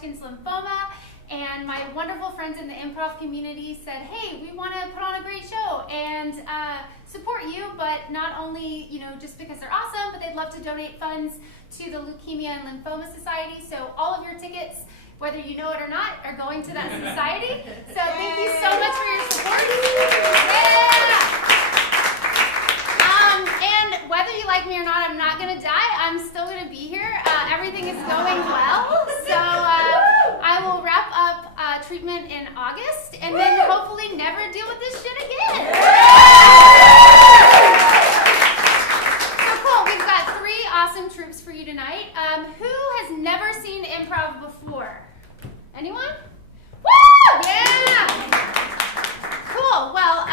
Hodgkin's lymphoma, and my wonderful friends in the improv community said, hey, we want to put on a great show and support you, but not only, just because they're awesome, but they'd love to donate funds to the Leukemia and Lymphoma Society. So all of your tickets, whether you know it or not, are going to that society. So thank you so much for your support. Yeah! And whether you like me or not, I'm not going to die. I'm still going to be here. Everything is going well. So I will wrap up treatment in August and then hopefully never deal with this shit again. So cool. We've got 3 awesome troops for you tonight. Who has never seen improv before? Anyone? Woo! Yeah! Cool. Well,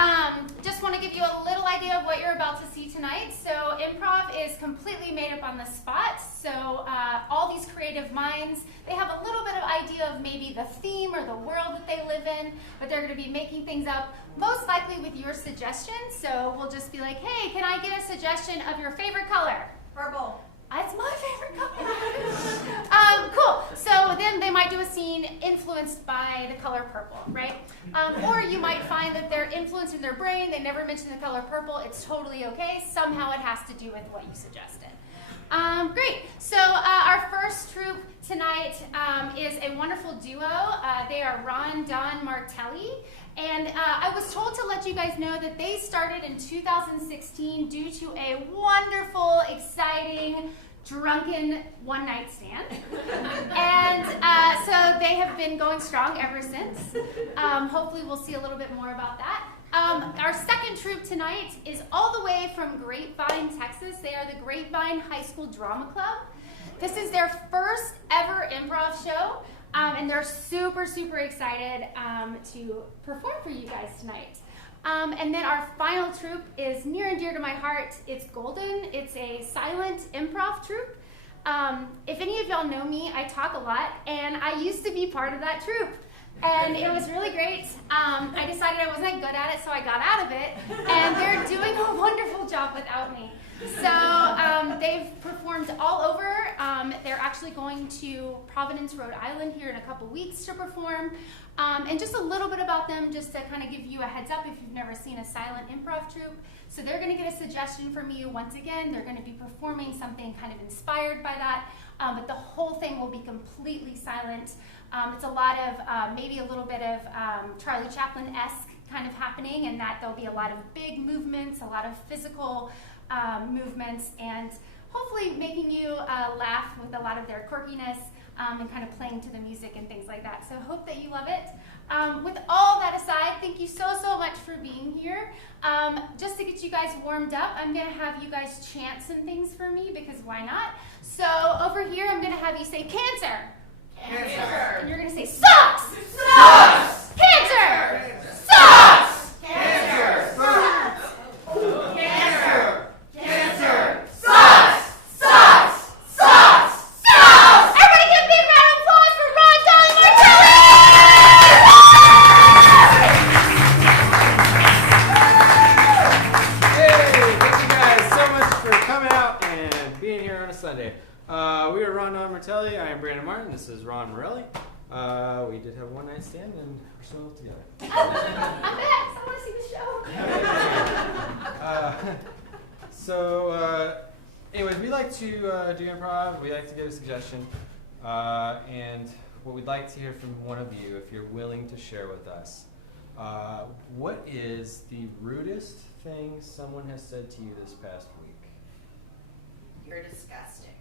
just want to give you a little idea of what you're about to see tonight. So improv is completely made up on the spot. So all these creative minds, they have a little bit of idea of maybe the theme or the world that they live in, but they're going to be making things up, most likely with your suggestions. So we'll just be like, hey, can I get a suggestion of your favorite color? Purple. That's my favorite color. Cool. So then they might do a scene influenced by the color purple, right? Or you might find that they're influenced in their brain. They never mention the color purple. It's totally okay. Somehow it has to do with what you suggested. Great. So our first troupe tonight is a wonderful duo. They are Ron, Don, Martelli. And I was told to let you guys know that they started in 2016 due to a wonderful, exciting, drunken one-night stand. And so they have been going strong ever since. Hopefully we'll see a little bit more about that. Our second troupe tonight is all the way from Grapevine, Texas. They are the Grapevine High School Drama Club. This is their first ever improv show. And they're super, super excited to perform for you guys tonight. And then our final troupe is near and dear to my heart. It's Golden. It's a silent improv troupe. If any of y'all know me, I talk a lot, and I used to be part of that troupe. And it was really great. I decided I wasn't good at it, so I got out of it. And they're doing a wonderful job without me. So they've performed all over. They're actually going to Providence, Rhode Island here in a couple weeks to perform. And just a little bit about them, just to kind of give you a heads up if you've never seen a silent improv troupe. So they're going to get a suggestion from you once again. They're going to be performing something kind of inspired by that. But the whole thing will be completely silent. It's a lot of, maybe a little bit of Charlie Chaplin-esque kind of happening, and that there'll be a lot of big movements, a lot of physical movements, and hopefully making you laugh with a lot of their quirkiness and kind of playing to the music and things like that. So hope that you love it. With all that aside, thank you so, so much for being here. Just to get you guys warmed up, I'm going to have you guys chant some things for me, because why not? So over here, I'm going to have you say cancer. Cancer. And you're going to say sucks. Sucks. Cancer. Sucks. Cancer. Sucks. Cancer. Cancer. Sucks. Sucks. Sucks. Sucks. Everybody give a big round of applause for Ron, Don, and Martelli! Hey, thank you guys so much for coming out and being here on a Sunday. We are Ron, Don, and Martelli. I am Brandon Martin. This is Ron Morelli. We did have one night stand and we're still together. I'm back. I want to see the show. Anyways, we like to do improv. We like to give a suggestion. And what we'd like to hear from one of you, if you're willing to share with us, what is the rudest thing someone has said to you this past week? You're disgusting.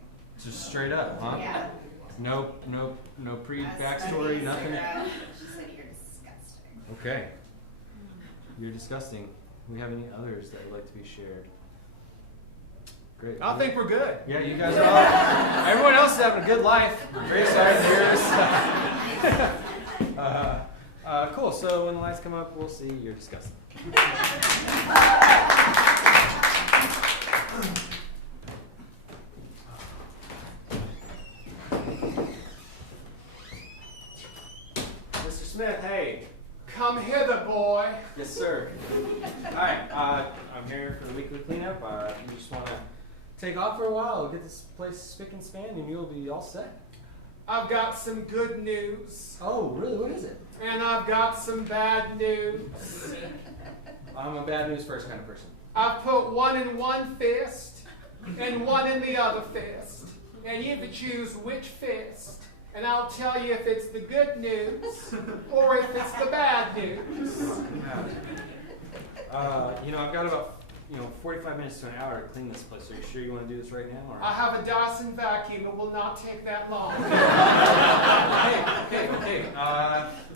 Just straight up, huh? Yeah. No backstory, nothing. She said you're disgusting. Okay. You're disgusting. Do we have any others that would like to be shared? Great. I think we're good. Yeah, you guys are all. Everyone else is having a good life. Great side yours. Cool. So when the lights come up, we'll see. You're disgusting. Mr. Smith, hey. Come hither, boy. Yes, sir. All right. I'm here for the weekly cleanup. If you just want to take off for a while, get this place spick and span, and you'll be all set. I've got some good news. Oh, really? What is it? And I've got some bad news. I'm a bad news first kind of person. I've put one in one fist and one in the other fist. And you have to choose which fist. And I'll tell you if it's the good news or if it's the bad news. I've got about 45 minutes to an hour to clean this place. Are you sure you want to do this right now? Or? I have a Dyson vacuum. It will not take that long. Okay.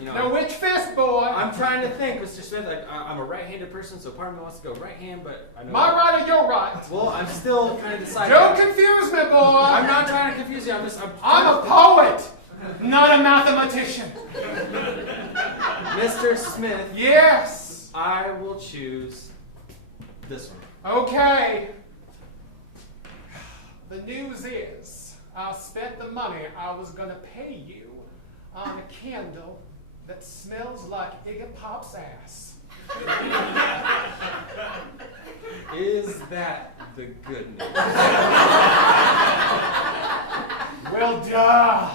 Now, which fist, boy? I'm trying to think, Mr. Smith. I'm a right-handed person, so part of me wants to go right hand, but I know. My right or your right? Well, I'm still kind of deciding. Don't confuse me, boy. I'm not trying to confuse you. I'm a poet, not a mathematician. Mr. Smith. Yes. I will choose this one. Okay. The news is, I spent the money I was going to pay you on a candle that smells like Iggy Pop's ass. Is that the good news? Well, duh.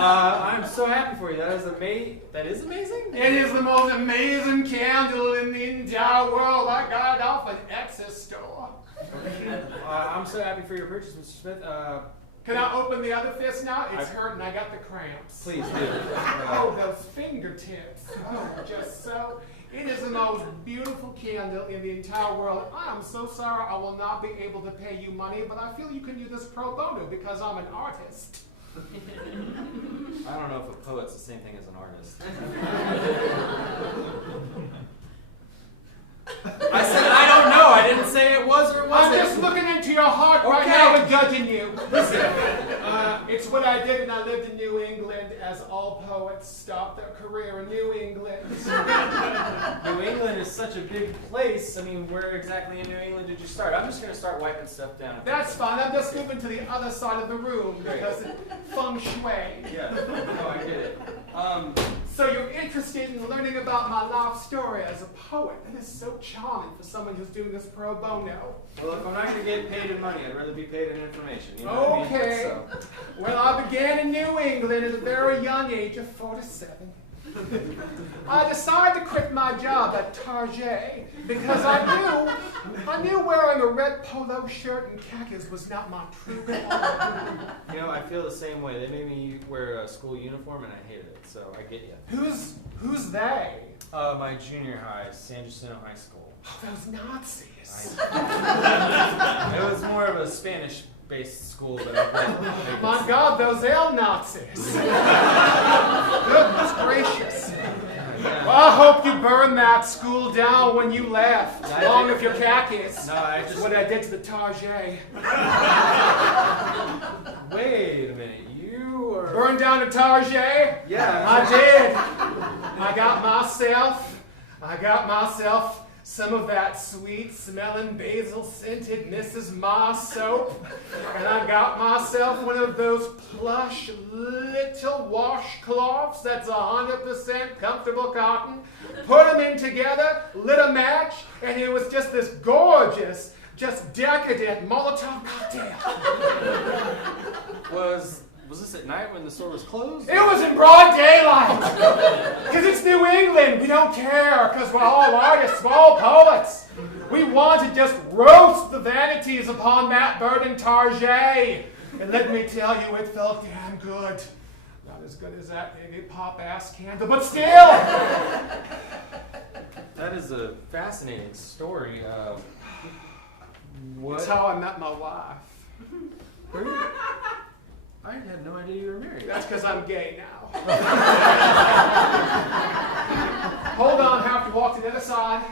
I'm so happy for you. That is amazing. It is the most amazing candle in the entire world. I got it off an Exodus store. I'm so happy for your purchase, Mr. Smith. Can I open the other fist now? It's hurting. I got the cramps. Please do. Oh, those fingertips. Oh, just so. It is the most beautiful candle in the entire world. I am so sorry I will not be able to pay you money, but I feel you can do this pro bono because I'm an artist. I don't know if a poet's the same thing as an artist. I said I don't know. I didn't say it was or wasn't. I'm just looking into your heart right Okay. now and judging you. Listen, it's what I did when I lived in New England, as all poets start their career in New England. New England is such a big place. I mean, where exactly in New England did you start? I'm just going to start wiping stuff down. That's fine. I'm just moving to the other side of the room because it's feng shui. Yeah. No, I get it. So you're interested in learning about my life story as a poet. That is so charming for someone who's doing this pro bono. Well, if I'm not going to get paid in money, I'd rather be paid in information. You know what I mean? Okay. So. Well, I began in New England at a very young age of 47. I decided to quit my job at Target because I knew wearing a red polo shirt and khakis was not my true calling. You know, I feel the same way. They made me wear a school uniform, and I hated it. So I get you. Who's they? My junior high, San Jacinto High School. Oh, those Nazis. It was more of a Spanish-based school, but I My God, those L Nazis. Goodness gracious. Well, I hope you burned that school down when you left, along with your khakis. No, I just... What I did to the Target. Wait a minute, you are... Burned down the Target? Yeah. I did. I got myself some of that sweet-smelling basil-scented Mrs. Moss soap, and I got myself one of those plush little washcloths that's 100% comfortable cotton, put them in together, lit a match, and it was just this gorgeous, just decadent Molotov cocktail. Was this at night when the store was closed? It was in broad daylight. Because it's New England. We don't care because we're all artists, we're all poets. We want to just roast the vanities upon that burning Target. And let me tell you, it felt damn good. Not as good as that Iggy Pop ass candle, but still. That is a fascinating story. What? That's how I met my wife. Were you? I had no idea you were married. That's because I'm gay now. Hold on, I have to walk to the other side.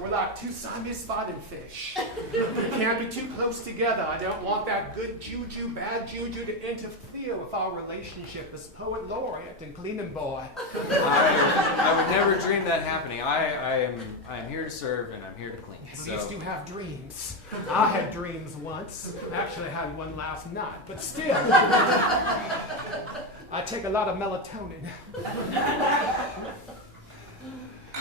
We're like two Siamese spotted fish. We can't be too close together. I don't want that good juju, bad juju to interfere with our relationship as poet laureate and cleaning boy. I would never dream that happening. I am here to serve and I'm here to clean. At So. least you have dreams. I had dreams once. Actually, I had one last night, but still. I take a lot of melatonin.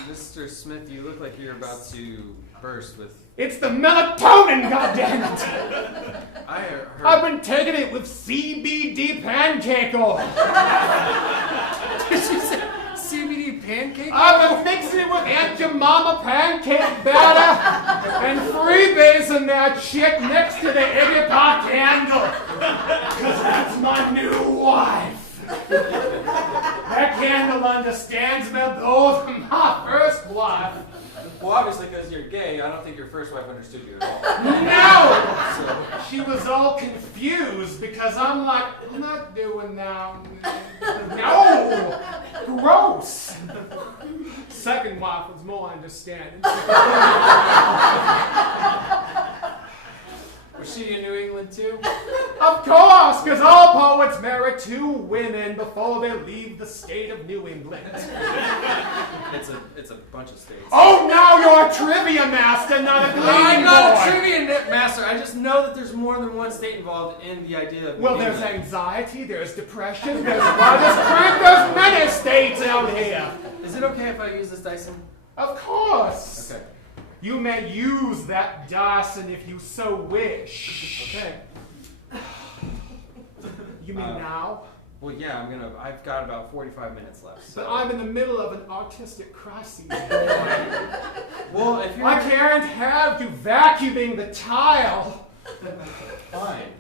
Mr. Smith, you look like you're about to burst with... It's the melatonin, goddammit! I heard... I've been taking it with CBD pancake oil. Did you say CBD pancake? I've been mixing it with Aunt Jemima pancake batter and freebasing that shit next to the Iggy Pop candle. Because that's my new wife. That candle understands me better than my first wife. Well, obviously, because you're gay, I don't think your first wife understood you at all. No! She was all confused because I'm like, I'm not doing that. No! Gross! Second wife was more understanding. Was she in New England too? Of course, because all poets marry 2 women before they leave the state of New England. It's a bunch of states. Oh, now you're a trivia master, not a gleaning I'm not boy. a trivia master. I just know that there's more than one state involved in the idea of... Well, there's anxiety, there's depression, there's writer's cramp, there's many states out here. Is it okay if I use this Dyson? Of course. Okay. You may use that Dyson if you so wish. Okay. You mean now? Well, yeah, I've got about 45 minutes left. So. But I'm in the middle of an artistic crisis. Well, if you're... I can't have you vacuuming the tile. Fine.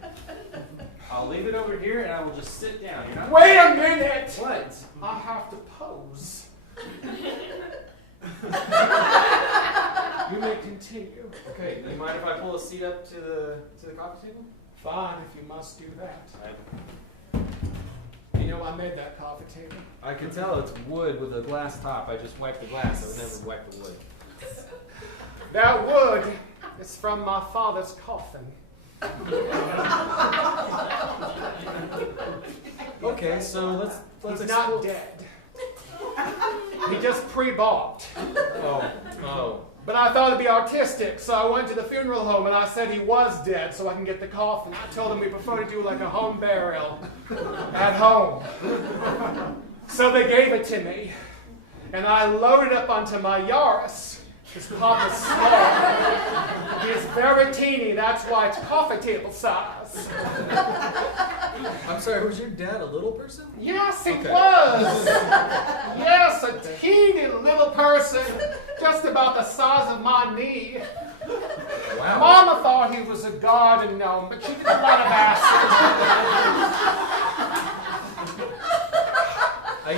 I'll leave it over here and I will just sit down. You're not... Wait a minute. What? I have to pose. You may continue. Okay, do you mind if I pull a seat up to the coffee table? Fine, if you must do that. You know, I made that coffee table. I can tell it's wood with a glass top. I just wiped the glass. I would never wipe the wood. That wood is from my father's coffin. Okay, so let's He's not dead. He just pre-bought. Oh. But I thought it'd be artistic, so I went to the funeral home and I said he was dead so I can get the coffin. I told him we prefer to do like a home burial at home. So they gave it to me. And I loaded up onto my Yaris. His Papa's small. He's very teeny, that's why it's coffee table size. I'm sorry, was your dad a little person? Yes, he Okay. was. Yes, a teeny little person, just about the size of my knee. Wow. Mama thought he was a garden gnome, but she didn't want to ask.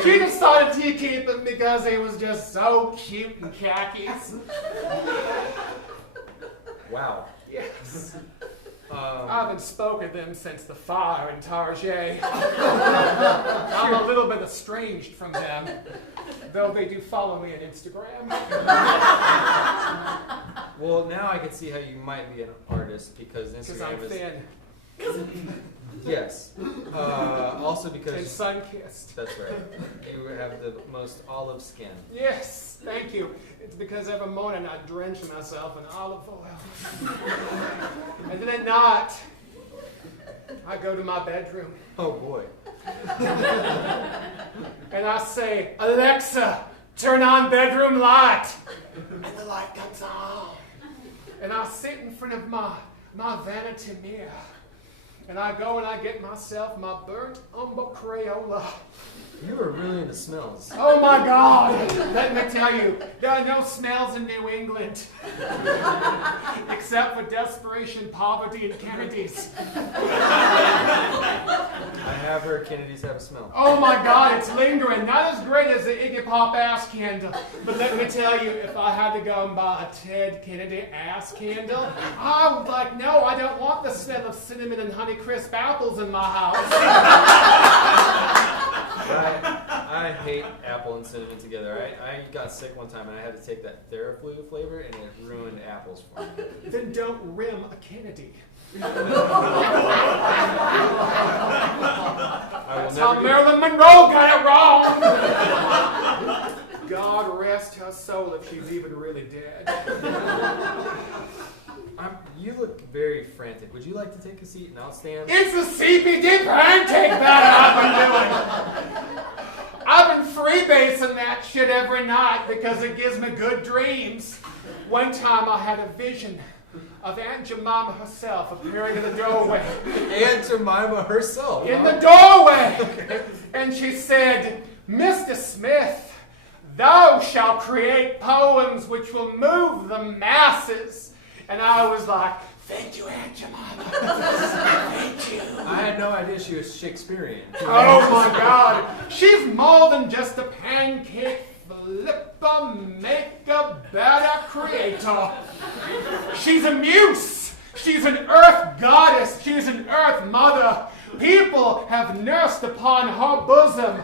She decided to keep him because he was just so cute in khakis. Wow. Yes. I haven't spoken to them since the fire in Target. I'm a little bit estranged from them, though they do follow me on Instagram. Well, now I can see how you might be an artist because Because I'm Instagram is... thin Yes. Also and because... sun-kissed. That's right. You have the most olive skin. Yes, thank you. It's because every morning I drench myself in olive oil. And then at night, I go to my bedroom Oh boy. and I say, Alexa, turn on bedroom light. And the light comes on. And I sit in front of my vanity mirror. And I go and I get myself my burnt umber Crayola. You were really into smells. Oh my God! Let me tell you, there are no smells in New England. Except for desperation, poverty, and Kennedy's. I have heard Kennedys have a smell. Oh my God, it's lingering. Not as great as the Iggy Pop ass candle. But let me tell you, if I had to go and buy a Ted Kennedy ass candle, I would like, no, I don't want the smell of cinnamon and Honeycrisp apples in my house. I hate apple and cinnamon together. I got sick one time and I had to take that Theraflu flavor and it ruined apples for me. Then don't rim a Kennedy. That's how Marilyn Monroe got it wrong. God rest her soul if she's even really dead. You look very frantic. Would you like to take a seat and I'll stand? It's the CBD pancake batter I've been doing. I've been freebasing that shit every night because it gives me good dreams. One time I had a vision of Aunt Jemima herself appearing in the doorway. Aunt Jemima herself. In the doorway. And she said, Mr. Smith, thou shalt create poems which will move the masses. And I was like, thank you, Aunt Jemima. Thank you. I had no idea she was Shakespearean. Oh my God. She's more than just a pancake flipper, maker, better creator. She's a muse. She's an earth goddess. She's an earth mother. People have nursed upon her bosom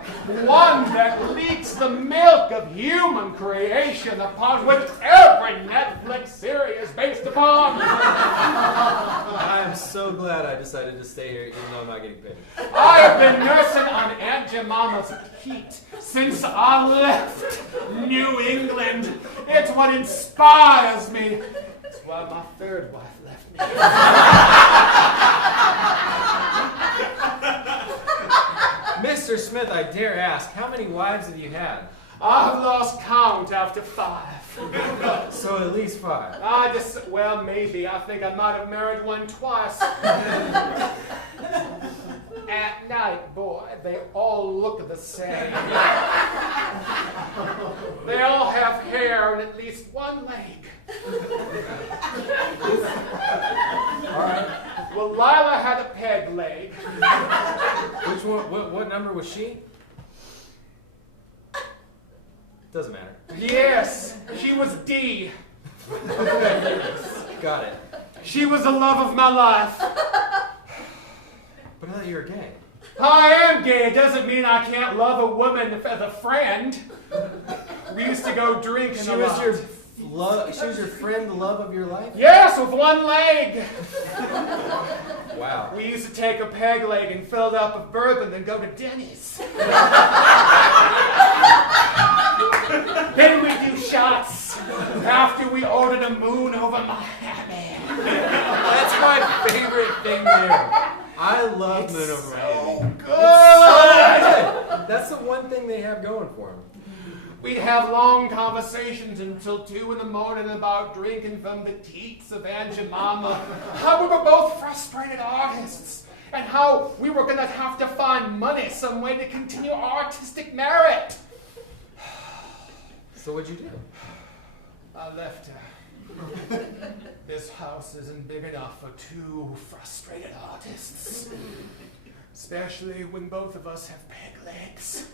one that leaks the milk of human creation, upon which every Netflix series is based upon. I am so glad I decided to stay here even though I'm not getting paid. I have been nursing on Aunt Jemima's heat since I left New England. It's what inspires me. It's why my third wife left me. Mr. Smith, I dare ask, how many wives have you had? I've lost count after 5. So at least 5. Well, maybe. I think I might have married one twice. At night, boy, they all look the same. They all have hair and at least one leg. All right. Well, Lila had a peg leg. Which one? What number was she? Doesn't matter. Yes, she was D. Got it. She was the love of my life. But I thought you were gay. I am gay. It doesn't mean I can't love a woman as a friend. We used to go drinking She a was lot. your love. She was your friend, the love of your life. Yes, with one leg. Wow. We used to take a peg leg and fill it up with bourbon, then go to Denny's. Then we do shots after we ordered a moon over Miami. That's my favorite thing there. I love Moon Over Miami. Good. That's the one thing they have going for them. We'd have long conversations until 2 in the morning about drinking from the teats of Aunt Jemima. How we were both frustrated artists. And how we were going to have to find money, some way to continue our artistic merit. So what'd you do? I left her. This house isn't big enough for 2 frustrated artists. Especially when both of us have peg legs.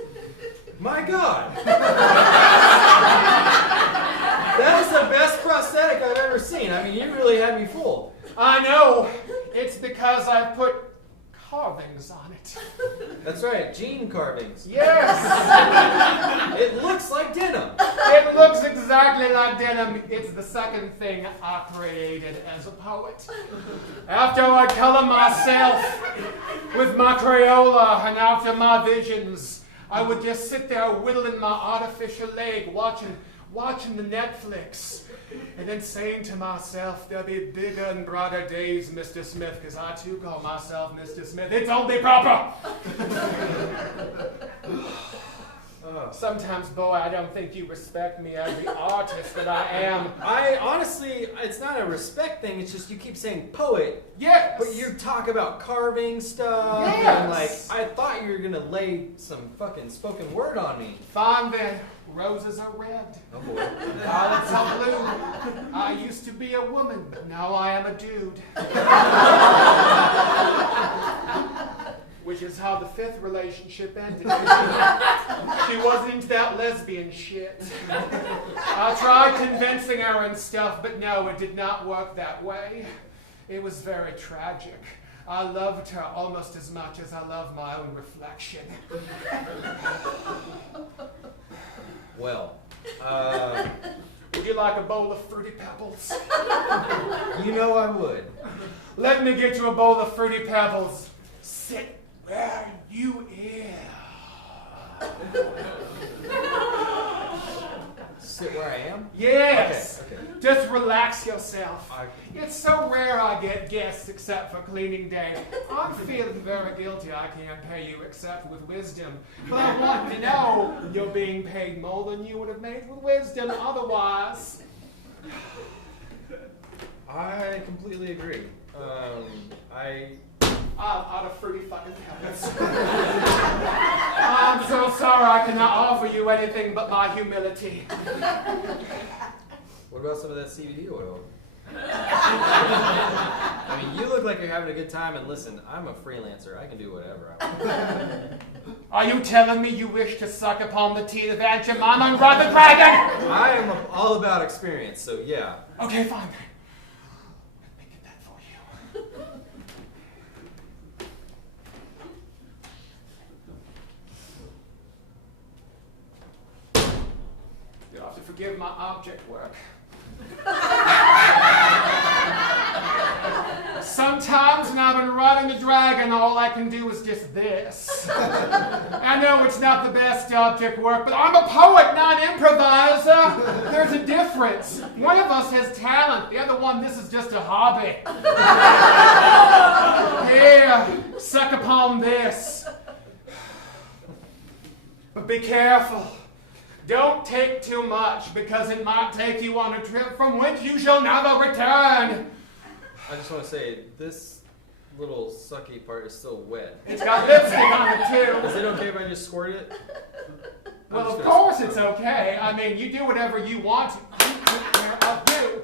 My God! That is the best prosthetic I've ever seen. I mean, you really had me fooled. I know. It's because I put carvings on it. That's right, gene carvings. Yes. It looks like denim. It looks exactly like denim. It's the second thing I created as a poet. After I color myself with my Crayola and after my visions, I would just sit there whittling my artificial leg, watching the Netflix, and then saying to myself, there'll be bigger and brighter days, Mr. Smith, because I too call myself Mr. Smith. It's only proper. Sometimes, boy, I don't think you respect me as the artist that I am. I honestly, it's not a respect thing, it's just you keep saying poet. Yes. But you talk about carving stuff, Yes. and like, I thought you were gonna lay some fucking spoken word on me. Fine then. Roses are red. Oh boy. Violets are blue. I used to be a woman, but now I am a dude. Which is how the 5th relationship ended. She wasn't into that lesbian shit. I tried convincing her and stuff, but no, it did not work that way. It was very tragic. I loved her almost as much as I love my own reflection. Well, Would you like a bowl of Fruity Pebbles? you know I would. Let me get you a bowl of Fruity Pebbles. Sit where you are. Sit sit where I am? Yes. Okay. Just relax yourself. I- It's so rare I get guests except for cleaning day. I'm feeling very guilty I can't pay you except with wisdom. But I want to know you're being paid more than you would have made with wisdom otherwise. I completely agree. I'm out of fruity fucking pellets. I'm so sorry I cannot offer you anything but my humility. What about some of that CBD oil? I mean, you look like you're having a good time, and listen, I'm a freelancer. I can do whatever I want. Are you telling me you wish to suck upon the teeth of Aunt Jemima and ride the dragon? I am all about experience, so yeah. Okay, fine. Let me get that for you. You'll have to forgive my object work. Sometimes when I've been riding the dragon, all I can do is just this. I know it's not the best object work, but I'm a poet, not an improviser. There's a difference. One of us has talent. The other one, this is just a hobby. Here, suck upon this. But be careful. Don't take too much, because it might take you on a trip from which you shall never return. I just want to say, this little sucky part is still wet. It's got lipstick on it, too. Is it okay if I just squirt it? Well, of course it's okay. I mean, you do whatever you want to. You take care of you.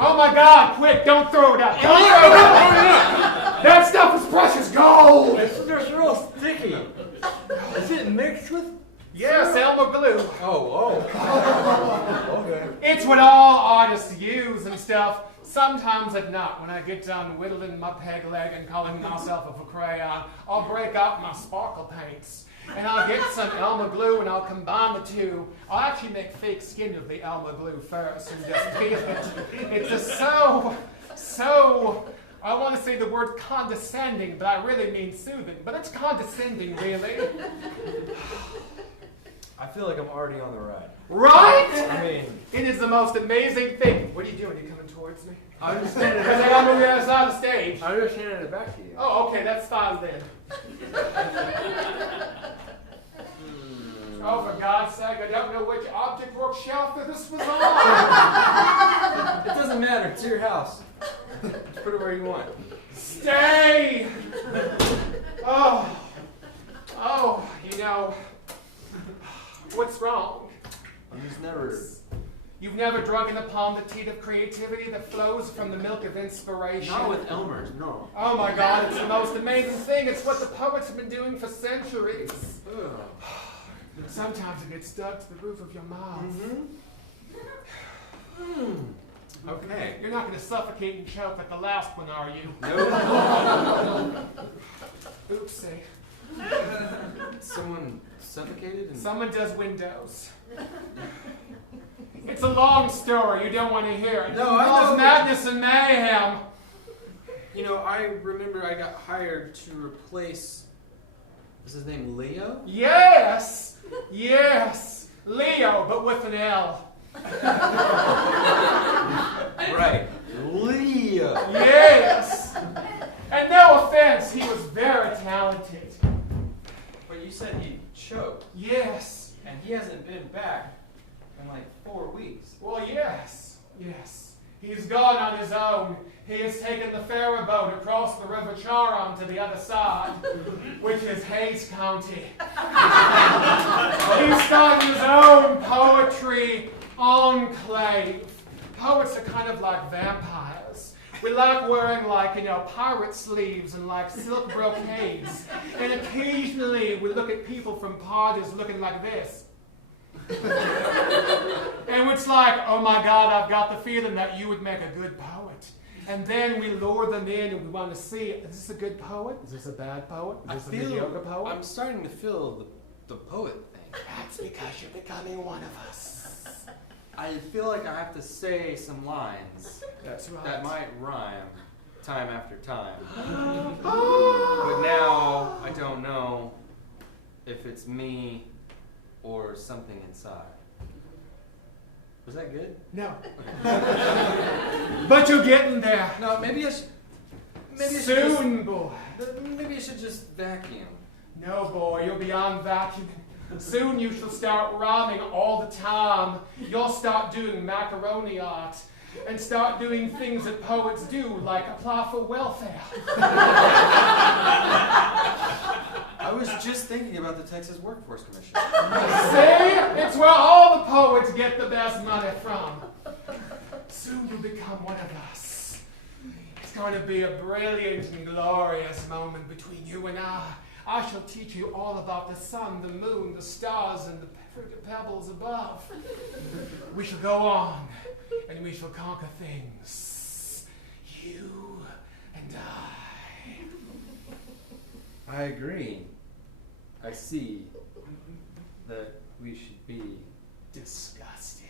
Oh my God, quick, don't throw it out. Don't throw it out. That stuff is precious gold. It's just real sticky. Is it mixed with? Yes, Elmer glue. Oh. Okay. It's what all artists use and stuff. Sometimes at night, when I get done whittling my peg leg and calling myself a crayon, I'll break out my sparkle paints. And I'll get some Elmer glue and I'll combine the two. I'll actually make fake skin of the Elmer glue first and just feel it. It's just so, I want to say the word condescending, but I really mean soothing. But it's condescending, really. I feel like I'm already on the ride. Right? I mean, It is the most amazing thing. What are you doing? Are you coming towards me? I'm just standing Because I gotta move the other side of the stage. I'm just handing it back to you. Oh, okay, that's fine then. Oh, for God's sake, I don't know which object work shelf that this was on. It doesn't matter. It's your house. Just put it where you want. Stay! Oh, you know, what's wrong? I'm just never. You've never drunken upon the teat of creativity that flows from the milk of inspiration. Not with Elmer's, no. Oh my God, it's the most amazing thing. It's what the poets have been doing for centuries. Sometimes it gets stuck to the roof of your mouth. Okay. You're not going to suffocate and choke like the last one, are you? No. Oopsie. Someone suffocated and. Someone does windows. It's a long story. You don't want to hear it. No, I It involves know. madness and mayhem. You know, I remember I got hired to replace. Is his name Leo? Yes, Leo, but with an L. Right. Leo. Yes. And no offense, he was very talented. But you said he choked, Yes. and he hasn't been back in like 4 weeks. Well, yes. He's gone on his own. He has taken the ferry boat across the River Charon to the other side, which is Hayes County. He's started his own poetry enclave. Poets are kind of like vampires. We like wearing pirate sleeves and like silk brocades. And occasionally we look at people from parties looking like this. And it's like, oh my God, I've got the feeling that you would make a good poet. And then we lure them in and we want to see, is this a good poet? Is this a bad poet? Is this a mediocre poet? I'm starting to feel the poet thing. That's because you're becoming one of us. I feel like I have to say some lines That's right. that might rhyme time after time. Oh. But now I don't know if it's me or something inside. Was that good? No. But you're getting there. No, maybe I should. Soon, boy. Maybe I should just vacuum. No, boy, you're beyond vacuuming. Soon you shall start rhyming all the time. You'll start doing macaroni art and start doing things that poets do, like apply for welfare. I was just thinking about the Texas Workforce Commission. See? It's where all the poets get the best money from. Soon you'll become one of us. It's going to be a brilliant and glorious moment between you and I. I shall teach you all about the sun, the moon, the stars, and the pebbles above. We shall go on, and we shall conquer things. You and I. I agree. I see that we should be Disgusting.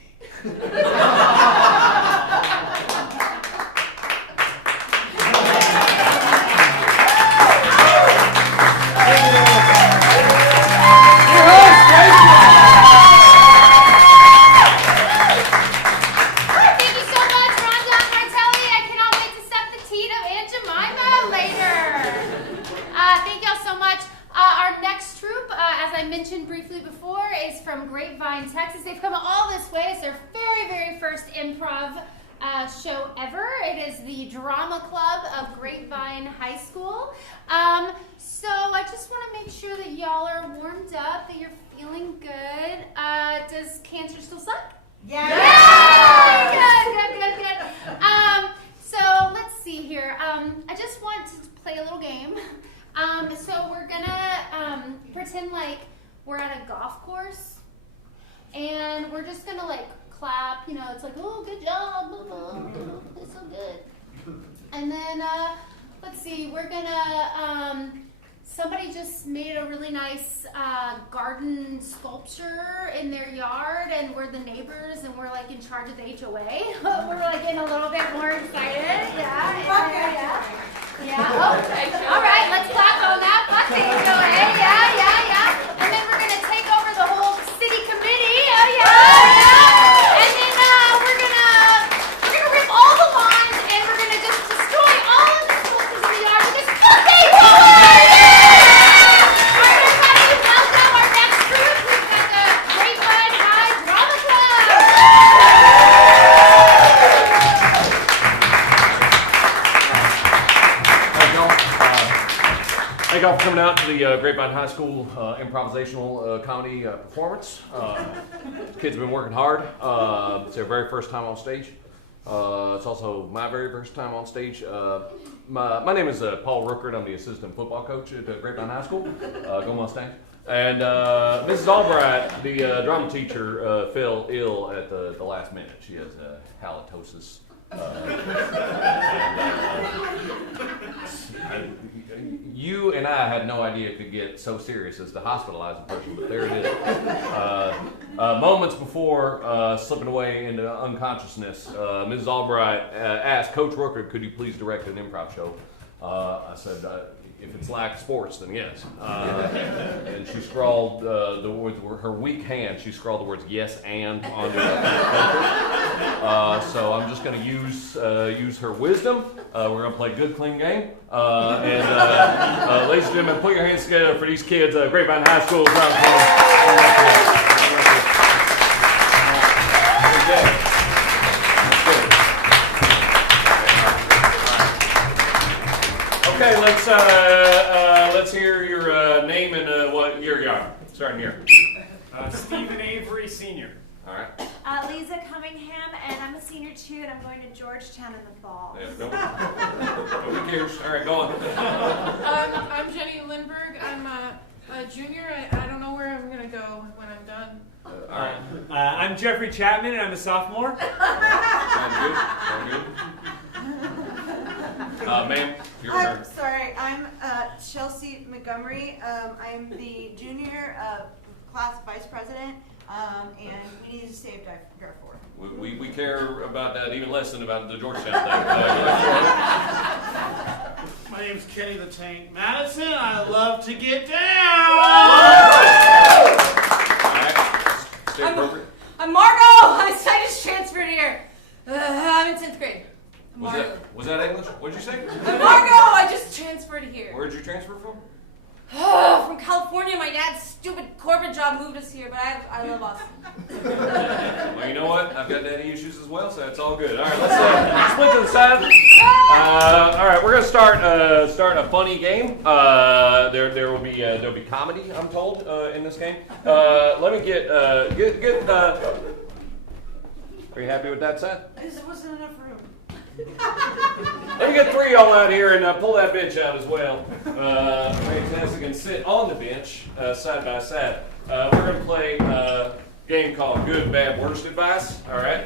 Texas. They've come all this way. It's their very, very first improv show ever. It is the Drama Club of Grapevine High School. So I just want to make sure that y'all are warmed up, that you're feeling good. Does cancer still suck? Yeah. Good. So let's see here. I just want to play a little game. So we're gonna pretend like we're at a golf course. And we're just gonna like clap, it's like, oh, good job, it's so good. And then, let's see, we're gonna, somebody just made a really nice garden sculpture in their yard, and we're the neighbors, and we're like in charge of the HOA. We're like getting a little bit more excited, yeah. Oh, all right, let's clap on that. Fuck the HOA, yeah. And then we're gonna take over the whole city committee, And then we're gonna rip all the lawns, and we're gonna just destroy all of the sculptures in the yard with this fucking HOA! Welcome our next group. We've got the Grapevine High Drama Club. Thank y'all for coming out to the Grapevine High School improvisational comedy performance. Kids have been working hard. It's their very first time on stage. It's also my very first time on stage. My name is Paul Rookert. I'm the assistant football coach at Grapevine High School. Go Mustangs. And Mrs. Albright, the drama teacher, fell ill at the last minute. She has halitosis. You and I had no idea it could get so serious as to hospitalize a person, but there it is. Moments before slipping away into unconsciousness, Mrs. Albright asked Coach Rooker, could you please direct an improv show? I said, if it's like sports, then yes. And she scrawled with her weak hand. She scrawled the words "yes" and onto the paper. So I'm just going to use her wisdom. We're going to play a good, clean game. Ladies and gentlemen, put your hands together for these kids. Grapevine High School. Okay, let's hear your name and what year you are. Starting here. Stephen Avery, Sr. All right. Lisa Cunningham, and I'm a senior too, and I'm going to Georgetown in the fall. Yeah, nobody cares. All right, go on. I'm Jenny Lindberg. I'm a junior. I don't know where I'm going to go when I'm done. All right. I'm Jeffrey Chapman, and I'm a sophomore. Sounds good. Ma'am, your turn. I'm sorry, I'm Chelsea Montgomery. I'm the junior class vice president, and we need to save Darfur. We care about that even less than about the Georgetown thing. My name's Kenny the Tank Madison. I love to get down. All right. Stay appropriate. I'm Margot. I'm excited to share I'm in 10th grade. Was that English? What'd you say? Margo, I just transferred here. Where'd you transfer from? From California. My dad's stupid corporate job moved us here, but I love Austin. Well, you know what? I've got daddy issues as well, so it's all good. All right, let's split to the side. All right, we're gonna start a funny game. There'll be comedy, I'm told, in this game. Let me get. Are you happy with that set? There wasn't enough room. Let me get 3 of y'all out here and pull that bench out as well. Fantastic, and sit on the bench side by side. We're going to play a game called Good, Bad, Worst Advice. All right.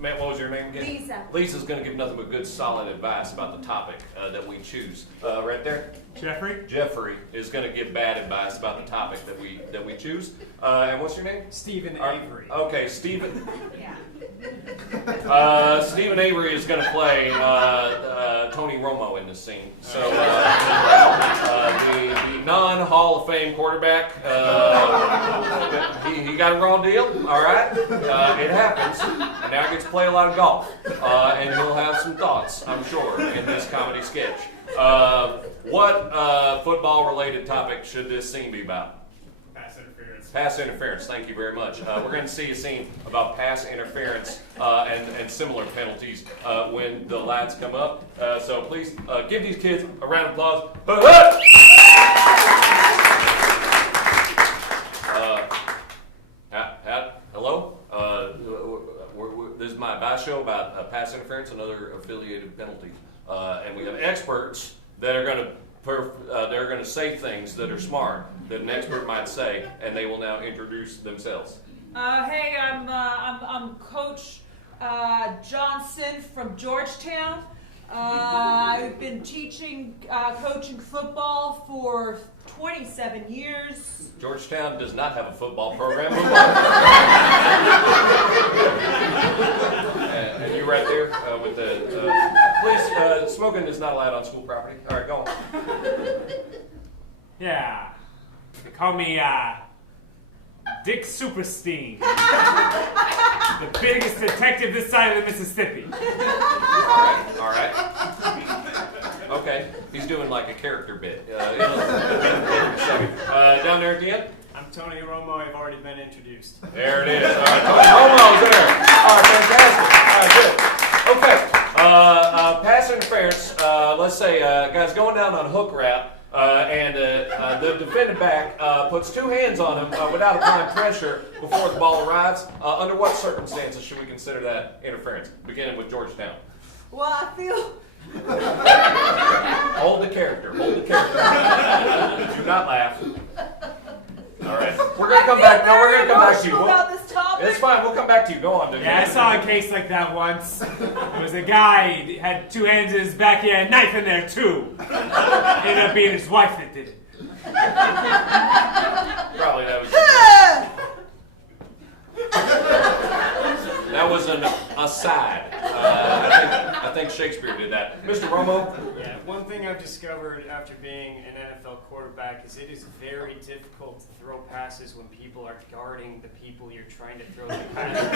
Matt, what was your name again? Lisa. Lisa's going to give nothing but good, solid advice about the topic that we choose. Right there. Jeffrey? Jeffrey is going to give bad advice about the topic that we choose. And what's your name? Stephen Avery. Okay, Stephen. Yeah. Stephen Avery is going to play Tony Romo in this scene. So the non-Hall of Fame quarterback, he got a raw deal. All right, it happens, and now he gets to play a lot of golf, and he'll have some thoughts, I'm sure, in this comedy sketch. What football-related topic should this scene be about? Pass interference, thank you very much. We're going to see a scene about pass interference and similar penalties when the lights come up. So please give these kids a round of applause. Hello? This is my advice show about pass interference and other affiliated penalties. And we have experts that are going to say things that are smart that an expert might say, and they will now introduce themselves. Hey, I'm Coach Johnson from Georgetown. I've been coaching football for 27 years. Georgetown does not have a football program. And you right there with the... please, smoking is not allowed on school property. All right, go on. Yeah. They call me Dick Superstein. The biggest detective this side of the Mississippi. All right. Okay, he's doing like a character bit. Down there at the end? I'm Tony Romo. I've already been introduced. There it is. All right, Tony Romo's there. All right, fantastic. All right, good. Pass interference. Let's say guy's going down on a hook route, and the defending back puts 2 hands on him without applying pressure before the ball arrives. Under what circumstances should we consider that interference? Beginning with Georgetown. Well, I feel... Hold the character. Hold the character. Do not laugh. All right. We're gonna come back. No, we're gonna come back to you. About this topic. It's fine. We'll come back to you. Go on, dude. Yeah, I saw a case like that once. It was a guy, he had 2 hands in his back, he had a knife in there too. Ended up being his wife that did it. Probably that was an aside. I think Shakespeare did that. Mr. Romo? Yeah, one thing I've discovered after being an NFL quarterback is it is very difficult to throw passes when people are guarding the people you're trying to throw the passes.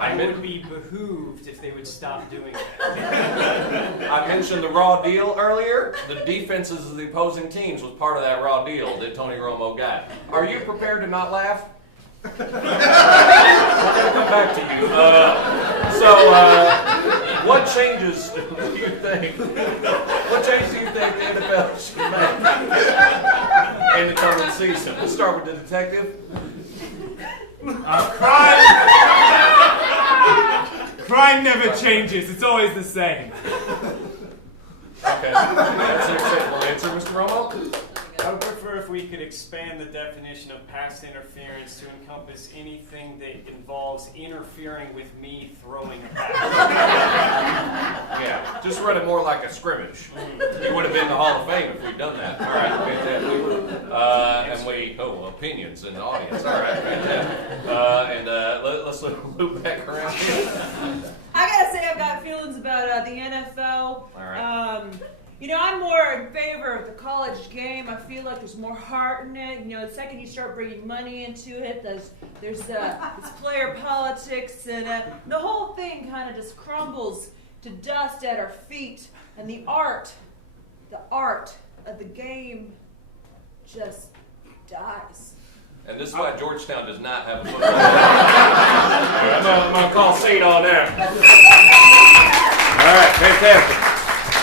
I would be behooved if they would stop doing that. I mentioned the raw deal earlier. The defenses of the opposing teams was part of that raw deal that Tony Romo got. Are you prepared to not laugh? We're going to come back to you. What changes do you think? What changes do you think the NFL should make in the coming season? Let's start with the detective. Crime never changes. It's always the same. Okay, that's an acceptable answer, Mr. Romo. I would prefer if we could expand the definition of pass interference to encompass anything that involves interfering with me throwing a pass. Yeah, just run it more like a scrimmage. He would have been in the Hall of Fame if we'd done that. All right, fantastic. Opinions in the audience. All right, fantastic. Let's loop back around here. I gotta say, I've got feelings about the NFL. All right. You know, I'm more in favor of the college game. I feel like there's more heart in it. You know, the second you start bringing money into it, there's this player politics, and the whole thing kind of just crumbles to dust at our feet. And the art of the game just dies. And this is why Georgetown does not have a football. I'm going to call St. on that. All right, fantastic.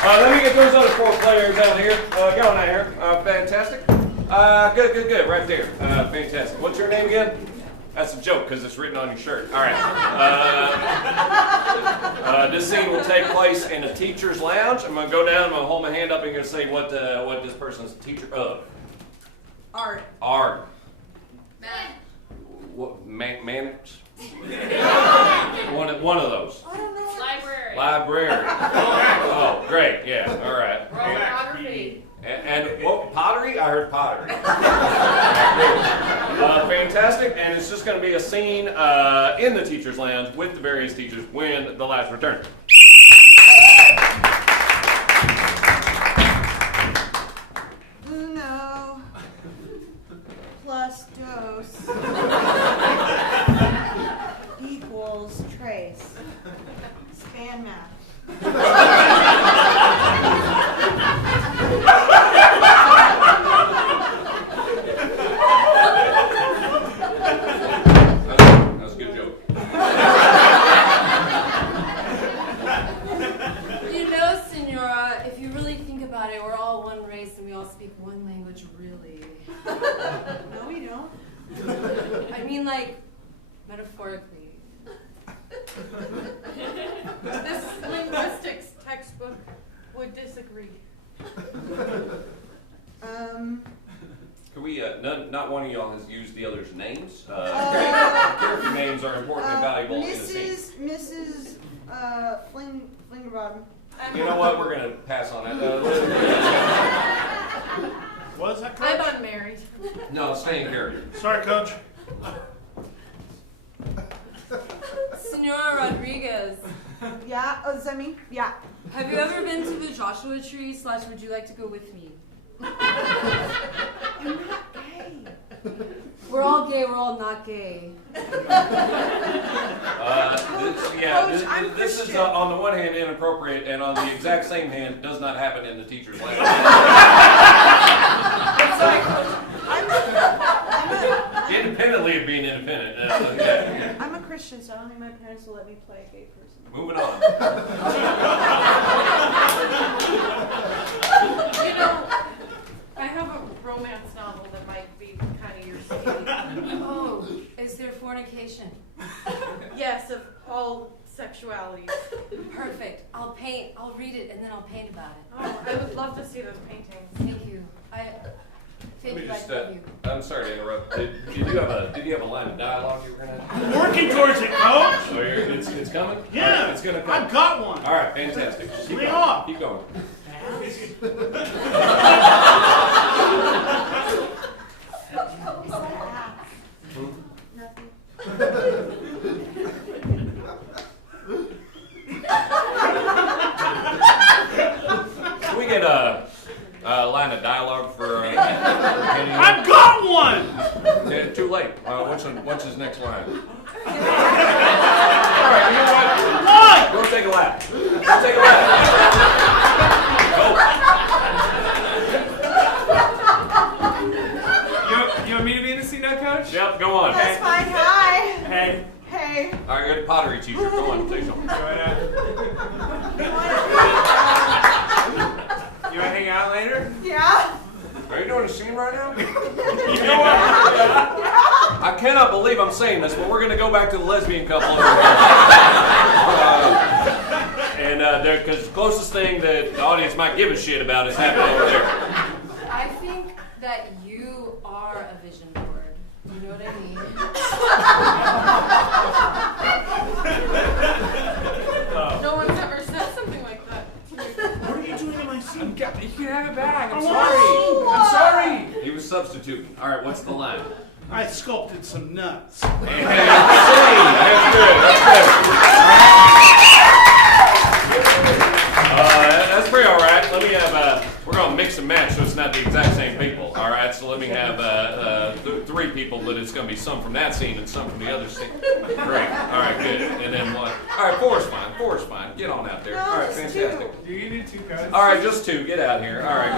Let me get those other 4 players out here. Get on out here. Fantastic. Good. Right there. Fantastic. What's your name again? That's a joke because it's written on your shirt. All right. This scene will take place in a teacher's lounge. I'm going to go down. I'm going to hold my hand up and I'm going to say what this person's a teacher of. Art. Art. What? Manners? One of those. I don't know. Library. Oh, great. Yeah. All right. Photography. And what? Pottery? I heard pottery. Fantastic. And it's just going to be a scene in the teacher's lounge with the various teachers when the lights return. Uno plus dos equals trace. Span math. That was a good joke. You know, Senora, if you really think about it, we're all one race and we all speak one language, really. No, we don't. I mean, like, metaphorically. This linguistics textbook would disagree. Can we, not one of y'all has used the other's names. Character names are important and valuable in a scene. Mrs. Flingerbottom. You know what? We're going to pass on that. What is that, Coach? I'm unmarried. No, stay in character. Sorry, Coach. Senora Rodriguez, Yeah, oh, is that me? Yeah. have you ever been to the Joshua Tree / would you like to go with me? I'm not gay. We're all gay, we're all not gay. This is on the one hand inappropriate, and on the exact same hand does not happen in the teacher's lounge. Independently of being independent. Yeah. I'm a Christian, so I don't think my parents will let me play a gay person. Moving on. You know, I have a romance novel that might be kind of your speed. Oh, is there fornication? Yes, of all sexualities. Perfect. I'll read it and then I'll paint about it. Oh, I would love to see those paintings. Thank you. Let me just, I'm sorry to interrupt. Did you have a line of dialogue you were gonna? I'm working towards it, Coach. Oh, it's coming. Yeah, All right, it's gonna come. I've got one. All right, fantastic. Keep Swing going. off. Keep going. Nothing. Can we get a line of dialogue for Kenny? I've got one. Yeah, too late. What's his next line? All right, you know what? What? Go take a lap. Go take a lap. Go. You want me to be in the scene now, Coach? Yep, go on. That's fine. Hi. Hey. Hey. All right, good pottery teacher. Go on, say something. You want to hang out later? Yeah. Are you doing a scene right now? You know what? I cannot believe I'm saying this, but we're going to go back to the lesbian couple. Because the closest thing that the audience might give a shit about is happening over there. I think that you are a vision board. You know what I mean? No one's ever said something like that. What are you doing in my scene? You can have it back. I'm I sorry. want I'm sorry. He was substituting. All right, what's the line? I sculpted some nuts. And that's good. That's pretty all right. Let me have people, but it's going to be some from that scene and some from the other scene. Great. All right, good. And then what? All right, four's fine. Four's fine. Get on out there. All right, fantastic. Do you need 2 coats? All right, just 2. Get out here. All right,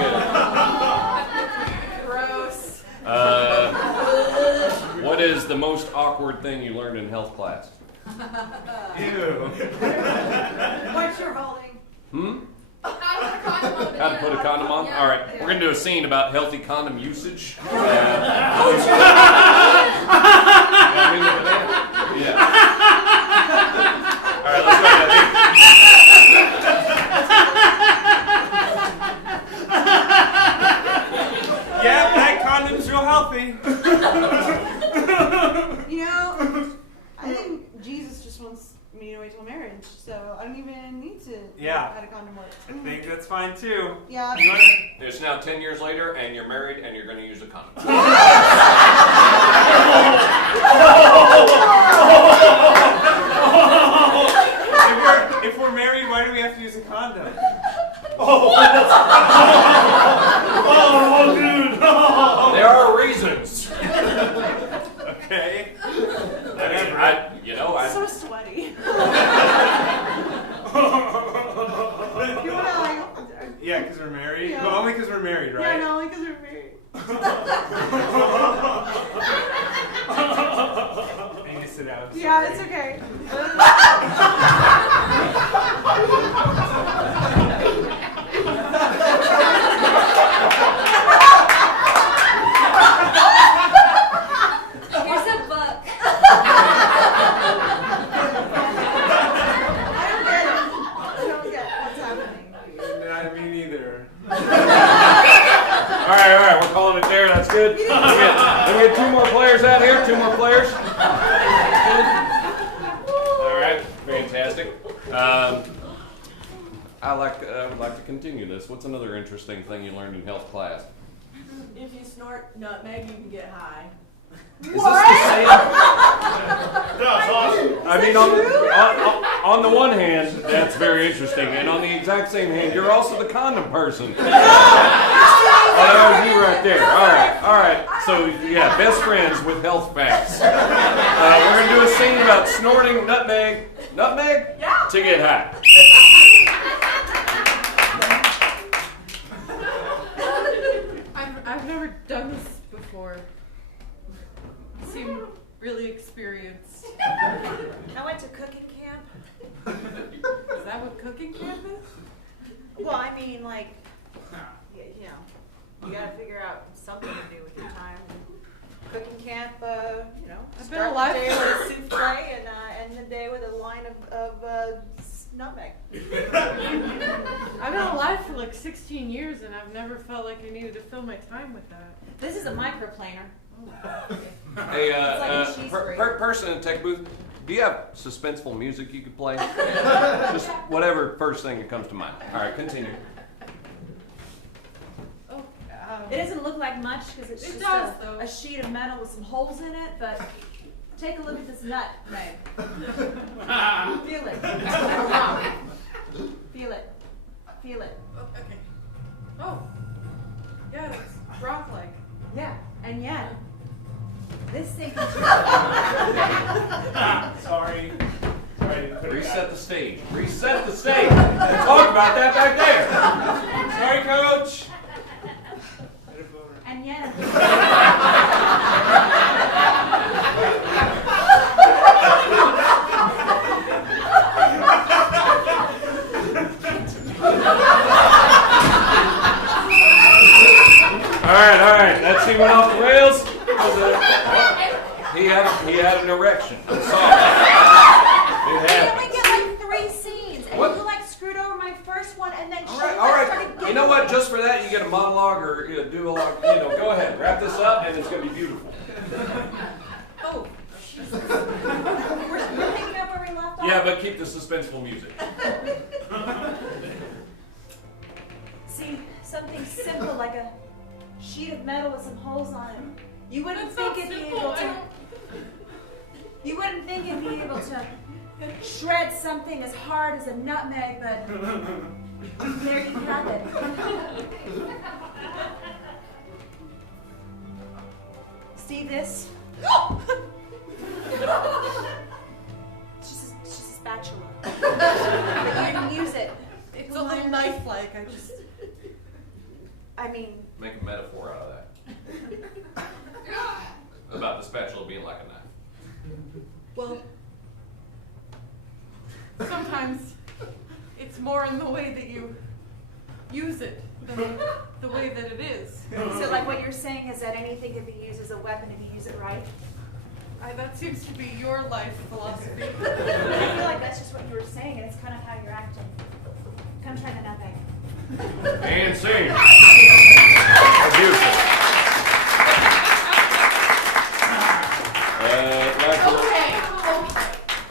good. Gross. What is the most awkward thing you learned in health class? Ew. What you're holding. How to put a condom on? All right, we're going to do a scene about healthy condom usage. Yeah. All right, let's go ahead. Yeah, that condom's real healthy. You know, I think Jesus just wants me to wait till marriage, so I don't even need to Yeah. how to condom work. I think that's fine too. Yeah. You wanna? It's now 10 years later, and you're married, and you're going to use a condom. If we're married, why do we have to use a condom? Dude. There are reasons. Okay. So sweaty. You wanna Yeah, because we're married? Yeah. Well, only because we're married, right? Yeah, no, only because we're married. I need to sit down. Yeah, it's okay. Here's a book. I don't get what's happening. Not me neither. All right, we're calling it there. That's good. Let me get 2 more players out here. 2 more players. All right, fantastic. I would like to continue this. What's another interesting thing you learned in health class? If you snort nutmeg, you can get high. Is this the same? That's awesome. I mean, on the one hand, that's very interesting, and on the exact same hand, you're also the condom person. Oh, that was you right there. All right. So yeah, best friends with health facts. We're gonna do a scene about snorting nutmeg to get high. I've never done this before. You seem really experienced. I went to cooking camp. Is that what cooking camp is? Well, I mean, like, you know, you gotta figure out something to do with your time. Cooking camp, you know, I've been start alive the day for- with a souffle and end the day with a line of nutmeg. I've been alive for like 16 years and I've never felt like I needed to fill my time with that. This is a microplaner. Hey, It's like a cheese grater. person in the tech booth, do you have suspenseful music you could play? Just whatever first thing that comes to mind. All right, continue. Oh, It doesn't look like much because it's It just does, though. a sheet of metal with some holes in it, but take a look at this nut, Meg. Feel it. Feel it. Feel it. okay. Oh, yeah, it's rock-like. Yeah, and yet, this thing can Sorry. I didn't put it Reset back. the stage. Reset the stage. Talk about that back there. Sorry, Coach. and yet. All right. That scene went off the rails. He had an erection. I'm sorry. It We happened. only get like 3 scenes, and What? you like screwed over my first one, and then All she right. started You getting know what? Just for that, you get a monologue or a duologue. Go ahead. Wrap this up, and it's going to be beautiful. Oh, Jesus. We're picking up where we left off. Yeah, but keep the suspenseful music. See, something simple like a sheet of metal with some holes on it. You wouldn't That's think not it'd be simple. able to. You wouldn't think it'd be able to shred something as hard as a nutmeg, but there you have it. See this? It's just a spatula. But you didn't use it. It's a little knife-like. I mean, Make a metaphor out of that. About the spatula being like a knife. well, sometimes it's more in the way that you use it than the way that it is. so like what you're saying is that anything can be used as a weapon if you use it right? That seems to be your life philosophy. I feel like that's just what you were saying, and it's kind of how you're acting. Come try the nutmeg. And scene. Beautiful.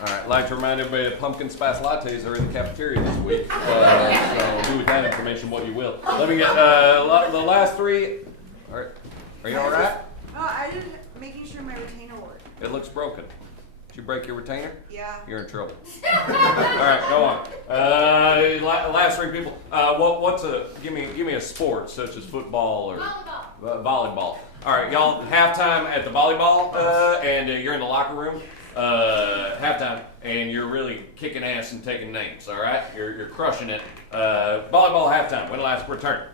All right, like to remind everybody that pumpkin spice lattes are in the cafeteria this week. So do with that information what you will. Let me get the last three. All right, are you all right? Oh, I just making sure my retainer works. It looks broken. Did you break your retainer? Yeah. You're in trouble. All right, go on. Last three people. Give me a sport such as football or volleyball. All right, y'all. Halftime at the volleyball, and you're in the locker room. Halftime, and you're really kicking ass and taking names. All right, you're crushing it. Volleyball halftime. When last return?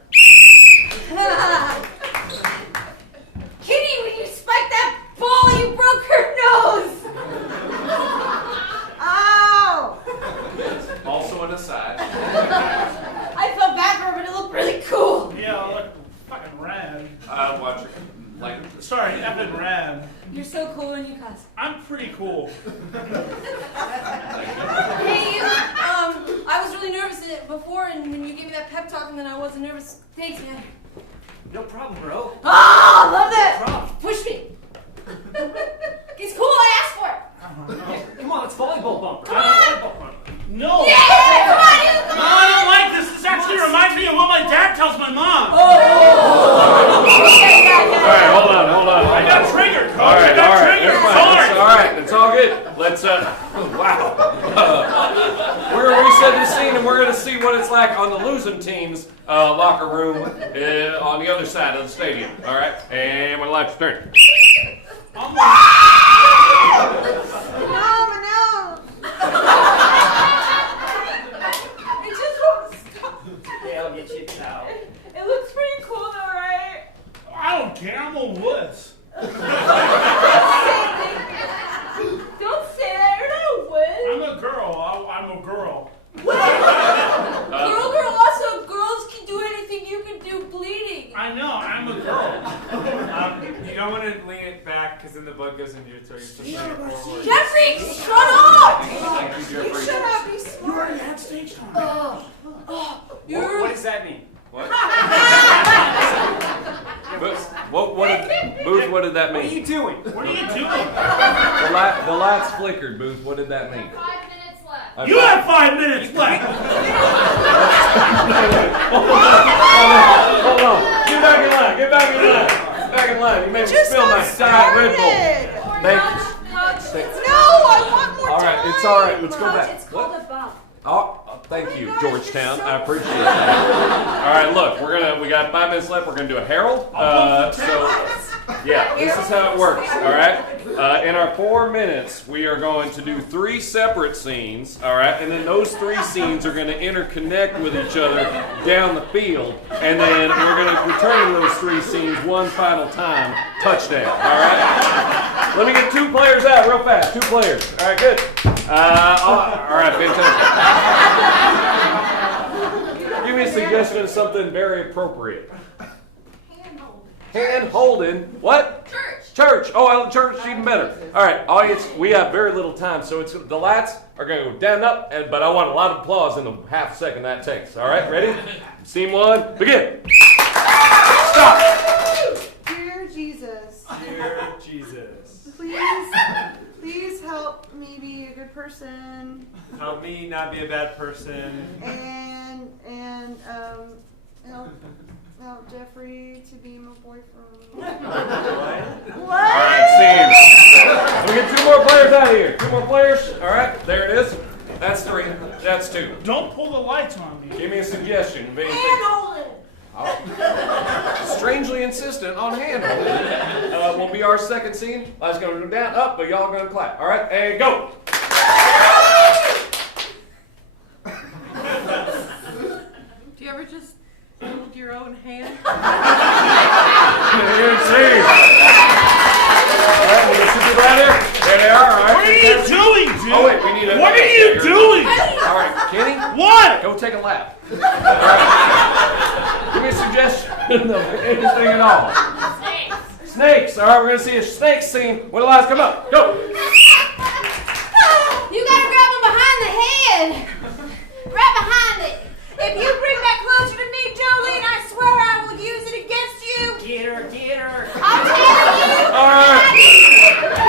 Kitty, when you spiked that ball, you broke her nose! Ow! Also an aside. I felt bad for her, but it looked really cool. Yeah, I look fucking rad. Watch it. Like, Sorry, effing rad. You're so cool when you cuss. I'm pretty cool. Hey, I was really nervous before, and when you gave me that pep talk, and then I wasn't nervous. Thanks, man. No problem, bro. Oh, I love that! No problem. Push me! It's cool, I asked for it! Come on, it's volleyball bumper. Come on! No! Yeah! Come on, you! Come No, on! I don't like this. This actually reminds me of what my dad tells my mom. all right, hold on. I got triggered, coach. All right, I got triggered. that's fine. Sorry. It's all right. It's all good. Let's wow. We're gonna reset this scene, and we're gonna see what it's like on the losing team's locker room on the other side of the stadium. All right, and when the lights turn. No, no! It just won't stop. Yeah, I'll get you a towel. It looks pretty cool though, right? I don't care. I'm a wuss. Don't say that. You're not a wuss. I'm a girl. I'm a girl. Girl, also, girls can do anything you can do bleeding. I know. I'm a girl. You don't want to lean it back because then the blood goes into your throat. You're supposed to lean it forward. Jeffrey, shut up! Thank you, Jeffrey. Shut up, be smart! At stage time. What does that mean? What? Booth, what did that What are mean? you doing? What are you doing? The lights flickered, Booth. What did that mean? 5 minutes left. You have 5 minutes left. Hold on. Get back in line. You made me spill my Diet Red Bull. Thank you. No, I want more All time! right, it's all right. Let's go Coach, back. it's called a bump. Oh, thank Oh my you, gosh, Georgetown. you're so I appreciate that. All right, look, we got 5 minutes left. We're gonna do a herald. Yeah, this is how it works. All right. In our 4 minutes, we are going to do 3 separate scenes. All right, and then those 3 scenes are going to interconnect with each other down the field, and then we're going to return to those 3 scenes one final time. Touchdown. All right. Let me get 2 players out real fast. 2 players. All right, good. All right, fantastic. Give me a suggestion of something very appropriate. Hand holding. What? Church. Oh, church even better. All right, audience. We have very little time, so the lights are going to go down and up, but I want a lot of applause in the half second that takes. All right, ready? Scene 1. Begin. Stop. Dear Jesus, Dear Jesus, please help me be a good person help me not be a bad person. and help Jeffrey to be my boyfriend. What? All right, scene. Let me get 2 more players out of here. 2 more players. All right, there it is. That's 3. That's 2. Don't pull the lights on me. Give me a suggestion of anything. Hand holding. Strangely insistent on hand holding. Will be our second scene. Lights gonna go down, up, but y'all gonna clap. All right, and go. Do you ever just hold your own hand? Alright, we'll get 2 people out here. There they are, alright. What are you doing, dude? Oh, wait, we need a... What are you doing? Alright, Kenny? What? Go take a lap. Alright. Give me a suggestion of anything at all. Snakes. Snakes. Alright, we're going to see a snake scene. When the lights come up. Go. You gotta grab him behind the head. Right behind it. If you bring that closer to me, Jolene, I swear I will use it against you. Get her. I'll tell you. Alright.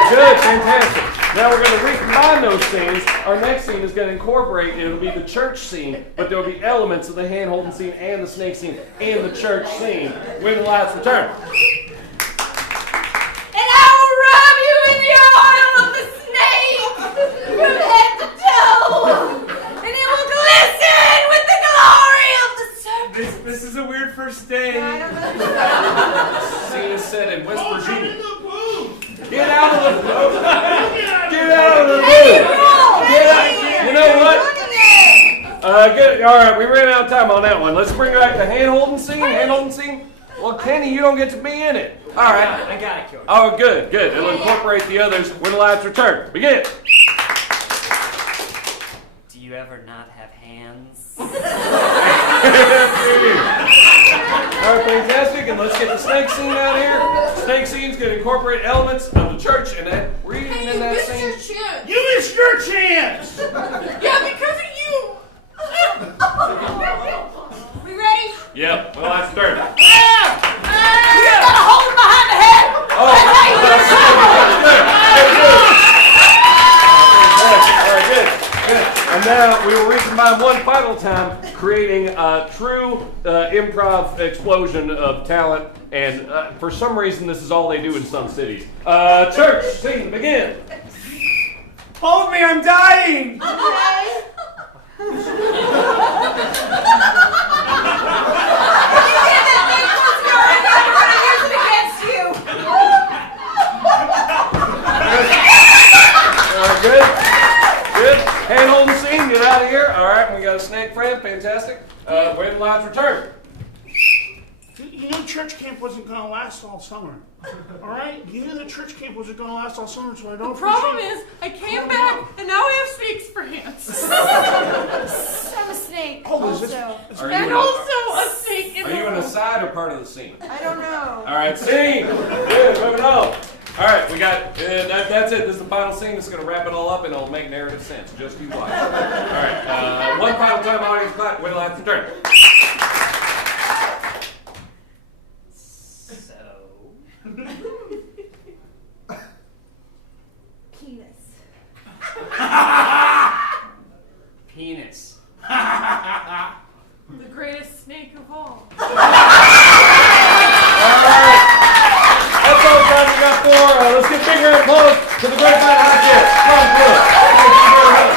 Good, fantastic. Now we're going to recombine those scenes. Our next scene is going to incorporate, it'll be the church scene, but there'll be elements of the hand-holding scene and the snake scene in the church scene when the lights return. And I will rub you in the oil of the snake from head to toe. And it will glisten with the glory of the serpent. This is a weird first day. I don't know. Scene is set in West Get Virginia. in the booth. Get out of the booth! Get out of the Hey, booth! roll. Get out! You know what? Good. All right, we ran out of time on that one. Let's bring back the hand-holding scene. Well, Kenny, you don't get to be in it. All right. I got it, Coach. Oh, good. It'll incorporate the others when the lights return. Begin. Do you ever not have hands? All right, fantastic. And let's get the snake scene out here. Snake scene's going to incorporate elements of the church, and then reading in that missed scene. your chance. You missed your chance. Yeah, because of you. We ready? Yep. Well, that's third. You gotta hold him behind the head. Oh, all right, good. And now we will recombine one final time, creating a true improv explosion of talent. And for some reason, this is all they do in some cities. Church scene, begin. Hold me, I'm dying! Good. Hand holding scene, get out of here. All right, we got a snake friend, fantastic. Wait the lights return. You knew church camp wasn't going to last all summer. All right? You knew that church camp wasn't going to last all summer, so I don't The problem is, I came back, and now we have snakes for hands. I'm a snake. Oh, also. And also a snake in Are the you in the room. side or part of the scene? I don't know. All right, scene. Good, moving on. All right, we got, that's it. This is the final scene. This is going to wrap it all up, and it'll make narrative sense. Just you watch. All right, one final time, audience clap. Wait till I have to turn. Penis. The greatest snake of all. All right. That's all the time we got for. Let's get bigger and close to the great man high kids. Come on, Phil. Thank you very much.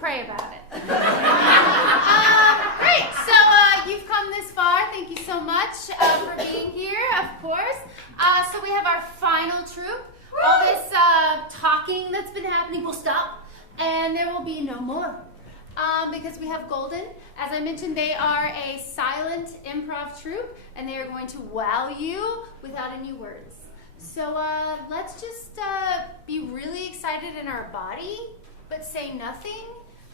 Pray about it. Great. So you've come this far. Thank you so much for being here, of course. So we have our final troop. All this talking that's been happening will stop, and there will be no more. Because we have Golden. As I mentioned, they are a silent improv troupe, and they are going to wow you without any words. So let's just be really excited in our body, but say nothing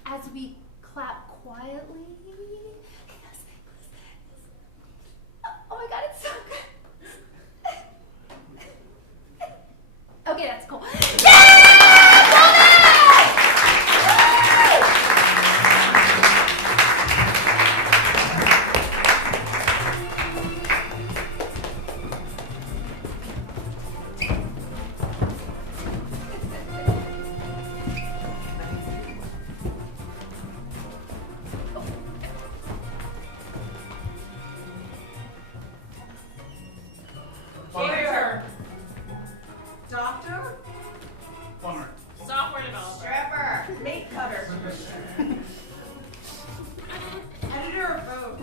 as we clap quietly. Oh my God, it's so good. Okay, that's cool. Mate cutter. Editor of Vogue.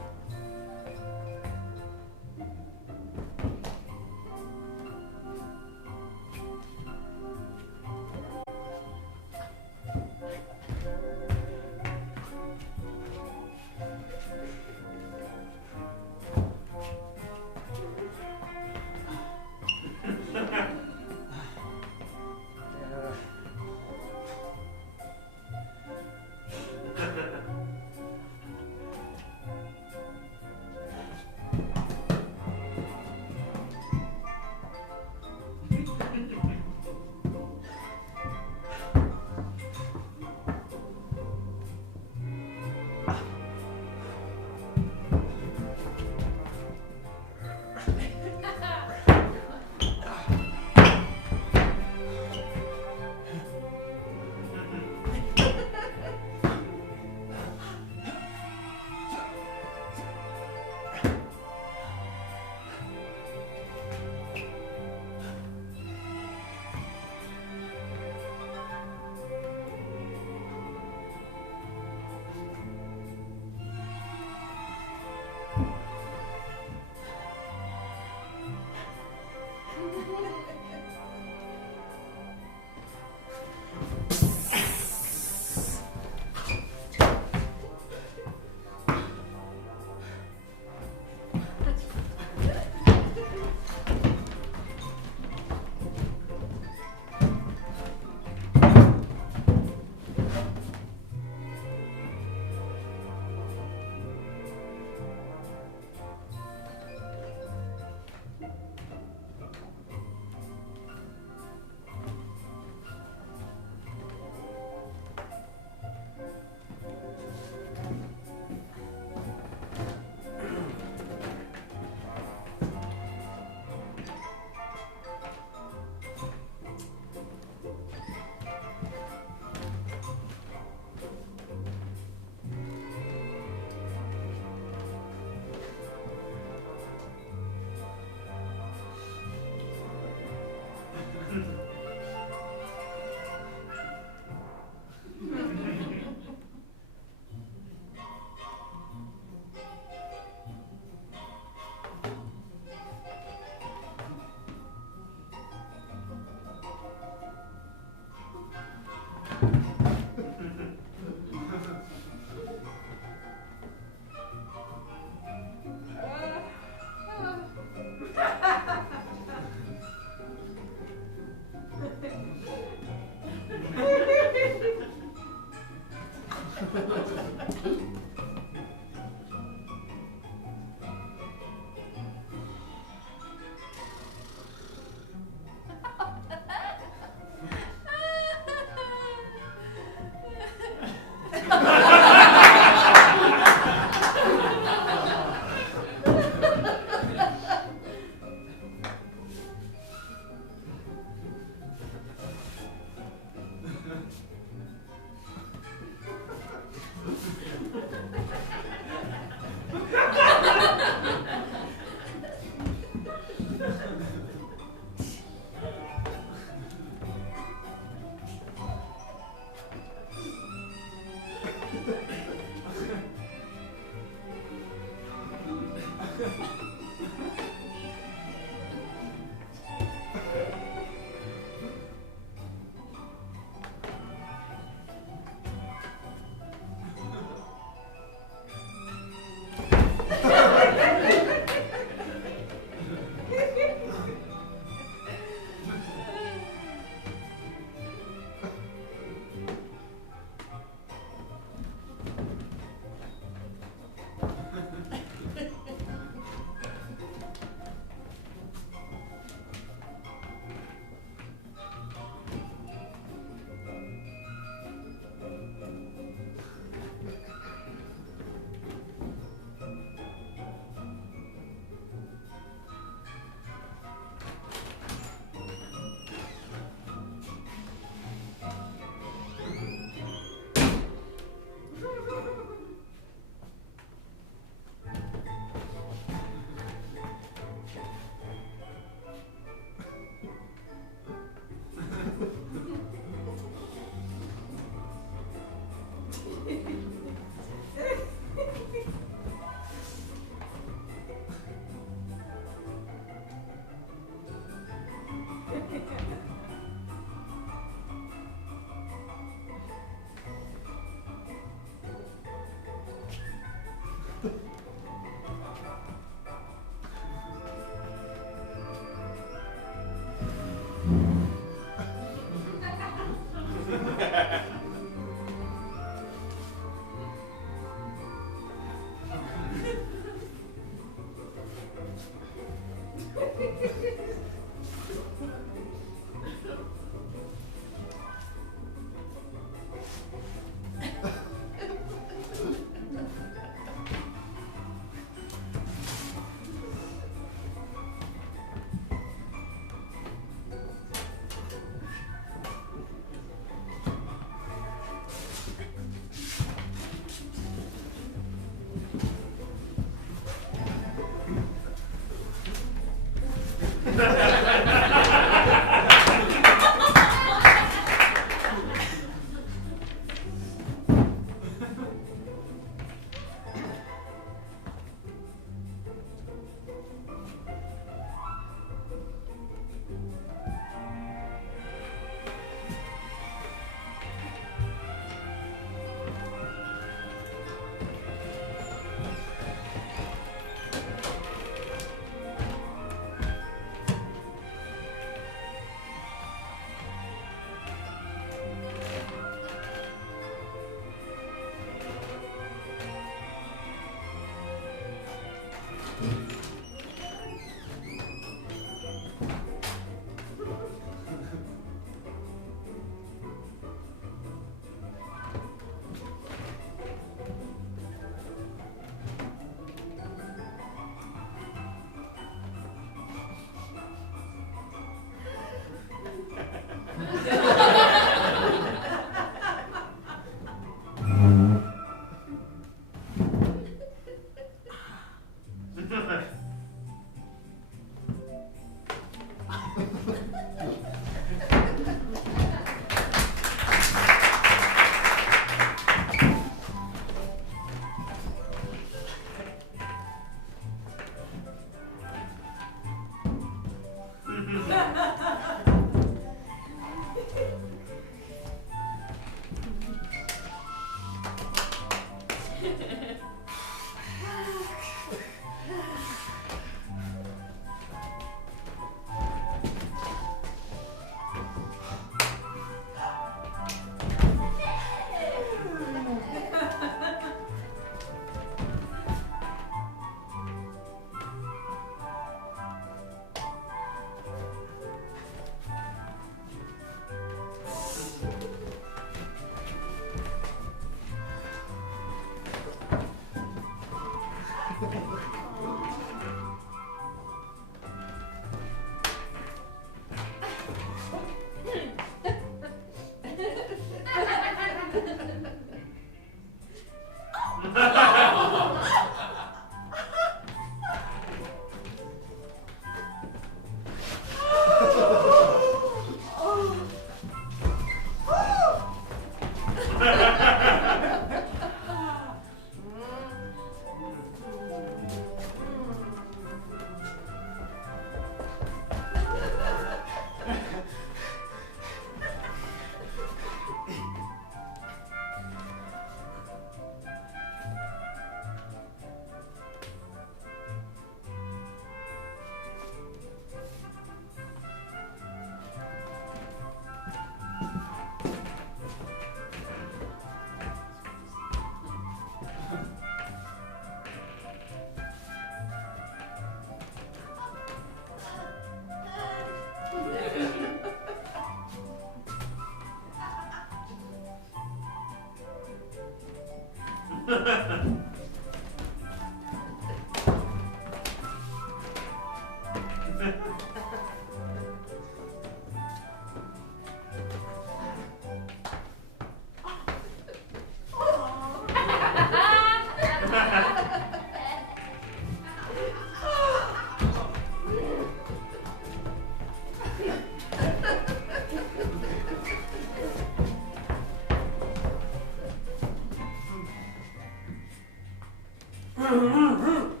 Oh.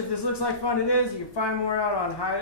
If this looks like fun, it is. You can find more out on High